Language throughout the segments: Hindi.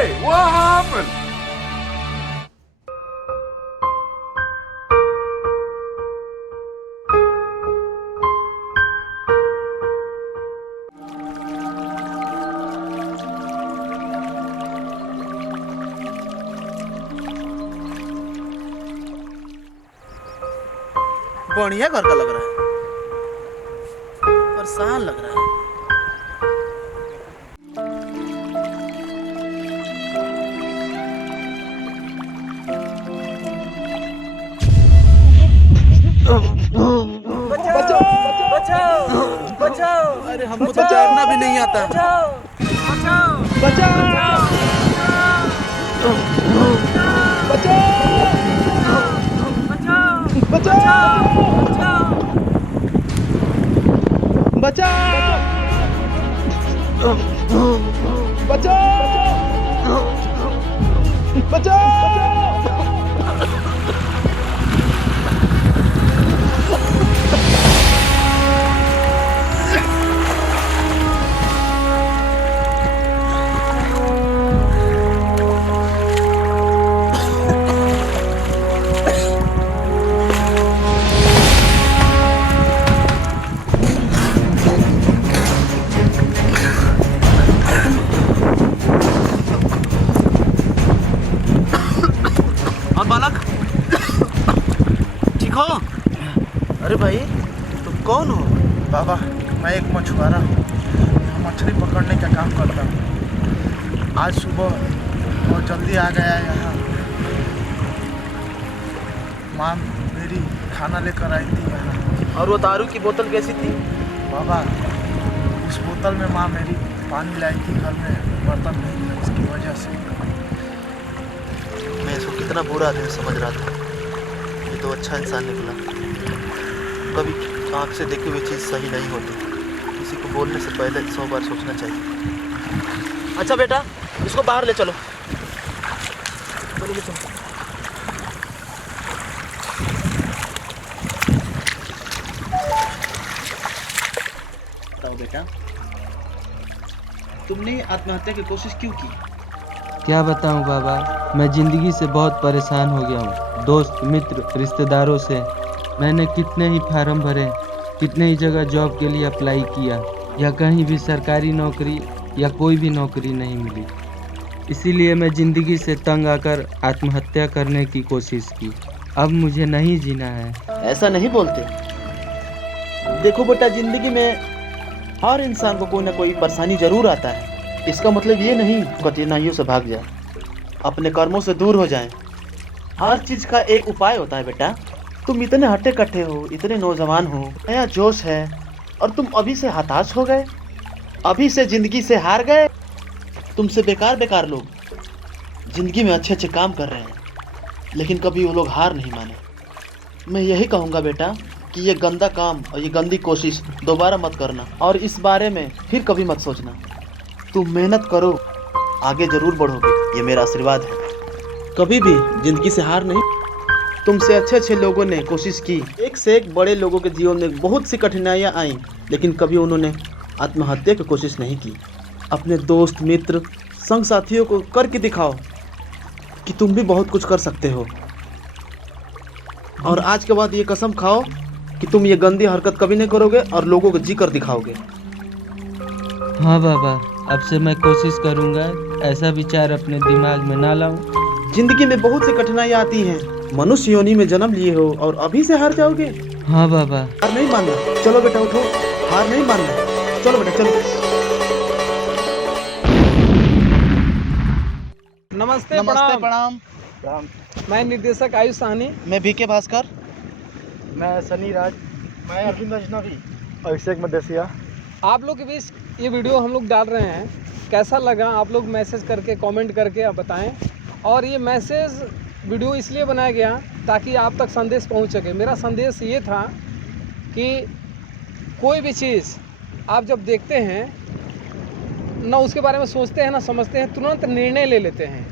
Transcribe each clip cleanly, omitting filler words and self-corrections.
Hey, what happened? बढ़िया घर का लग रहा है, परेशान लग रहा है। बचाओ बचाओ बचाओ, अरे हमको तो तैरना भी नहीं आता। बचाओ बचाओ बचाओ बचाओ बचाओ। और बालक ठीक हो? अरे भाई तुम कौन हो? बाबा, मैं एक मछुआरा हूँ, मछली पकड़ने का काम करता हूँ। आज सुबह बहुत जल्दी आ गया यहाँ। माँ मेरी खाना लेकर आई थी यहाँ। और वो दारू की बोतल कैसी थी? बाबा, उस बोतल में माँ मेरी पानी लाई थी, घर में बर्तन नहीं था, इसकी वजह से। मैं इसको कितना बुरा आदमी समझ रहा था, ये तो अच्छा इंसान निकला। कभी आँख से देखी हुई चीज़ सही नहीं होती, किसी को बोलने से पहले 100 बार सोचना चाहिए। अच्छा बेटा, इसको बाहर ले चलो। चलो ले चलो। बताओ बेटा, तुमने आत्महत्या की कोशिश क्यों की? क्या बताऊं बाबा, मैं ज़िंदगी से बहुत परेशान हो गया हूँ। दोस्त, मित्र, रिश्तेदारों से मैंने कितने ही फार्म भरे, कितने ही जगह जॉब के लिए अप्लाई किया, या कहीं भी सरकारी नौकरी या कोई भी नौकरी नहीं मिली। इसीलिए मैं ज़िंदगी से तंग आकर आत्महत्या करने की कोशिश की। अब मुझे नहीं जीना है। ऐसा नहीं बोलते। देखो बेटा, ज़िंदगी में हर इंसान को कोई ना कोई परेशानी जरूर आता है। इसका मतलब ये नहीं कठिनाइयों से भाग जाए, अपने कर्मों से दूर हो जाएं। हर चीज़ का एक उपाय होता है बेटा। तुम इतने हट्टे कट्टे हो, इतने नौजवान हो, नया जोश है, और तुम अभी से हताश हो गए, अभी से ज़िंदगी से हार गए। तुमसे बेकार लोग ज़िंदगी में अच्छे अच्छे काम कर रहे हैं, लेकिन कभी वो लोग हार नहीं माने। मैं यही कहूँगा बेटा कि ये गंदा काम और ये गंदी कोशिश दोबारा मत करना, और इस बारे में फिर कभी मत सोचना। तुम मेहनत करो, आगे जरूर बढ़ोगे, ये मेरा आशीर्वाद है। कभी भी जिंदगी से हार नहीं। तुमसे अच्छे अच्छे लोगों ने कोशिश की, एक से एक बड़े लोगों के जीवन में बहुत सी कठिनाइयाँ आईं, लेकिन कभी उन्होंने आत्महत्या की कोशिश नहीं की। अपने दोस्त, मित्र, संग साथियों को करके दिखाओ कि तुम भी बहुत कुछ कर सकते हो। और आज के बाद ये कसम खाओ कि तुम ये गंदी हरकत कभी नहीं करोगे और लोगों को जी कर दिखाओगे। हाँ बाबा, अब से मैं कोशिश करूँगा ऐसा विचार अपने दिमाग में ना लाऊं। जिंदगी में बहुत सी कठिनाइयाँ आती हैं, मनुष्य योनि में जन्म लिए हो और अभी से हार जाओगे? हाँ बाबा। हार नहीं मानना। चलो बेटा उठो, हार नहीं मानना। चलो बेटा चलो। नमस्ते प्रणाम। मैं निर्देशक आयुष साहनी। मैं बीके भास्कर। मैं सनी राज। मैं अरविंद अजनबी। अभिषेक मदेसिया। आप लोग के बीच ये वीडियो हम लोग डाल रहे हैं, कैसा लगा आप लोग मैसेज करके, कमेंट करके आप बताएं। और ये मैसेज वीडियो इसलिए बनाया गया ताकि आप तक संदेश पहुंच सके। मेरा संदेश ये था कि कोई भी चीज़ आप जब देखते हैं ना, उसके बारे में सोचते हैं ना समझते हैं, तुरंत निर्णय ले लेते हैं।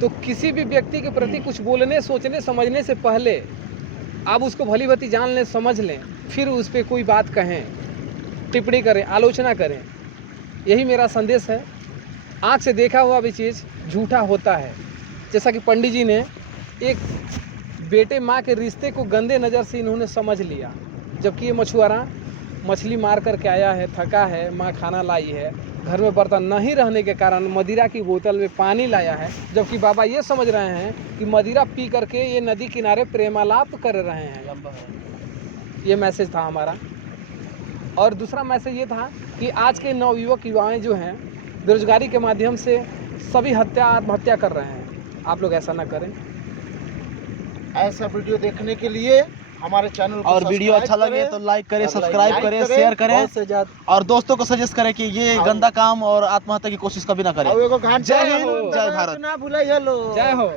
तो किसी भी व्यक्ति के प्रति कुछ बोलने, सोचने, समझने से पहले आप उसको भली भांति जान लें, समझ लें, फिर उस पर कोई बात कहें, टिप्पणी करें, आलोचना करें। यही मेरा संदेश है। आँख से देखा हुआ भी चीज़ झूठा होता है। जैसा कि पंडित जी ने एक बेटे माँ के रिश्ते को गंदे नज़र से इन्होंने समझ लिया, जबकि ये मछुआरा मछली मार कर के आया है, थका है, माँ खाना लाई है, घर में बर्तन नहीं रहने के कारण मदिरा की बोतल में पानी लाया है, जबकि बाबा ये समझ रहे हैं कि मदिरा पी करके ये नदी किनारे प्रेमालाप कर रहे हैं। ये मैसेज था हमारा। और दूसरा मैसेज ये था कि आज के नवयुवक युवाएं जो हैं बेरोजगारी के माध्यम से सभी आत्महत्या कर रहे हैं। आप लोग ऐसा ना करें। ऐसा वीडियो देखने के लिए हमारे चैनल को और वीडियो अच्छा सब्सक्राइब लगे करें, तो लाइक करें, और सब्सक्राइब लाइक करें, करें, शेयर करें बहुत से ज्यादा और दोस्तों को सजेस्ट करें कि ये गंदा काम और आत्महत्या की कोशिश कभी ना करें। और एगो घंटा जय हो। जय भारत। ना भूलिए लो। जय हो।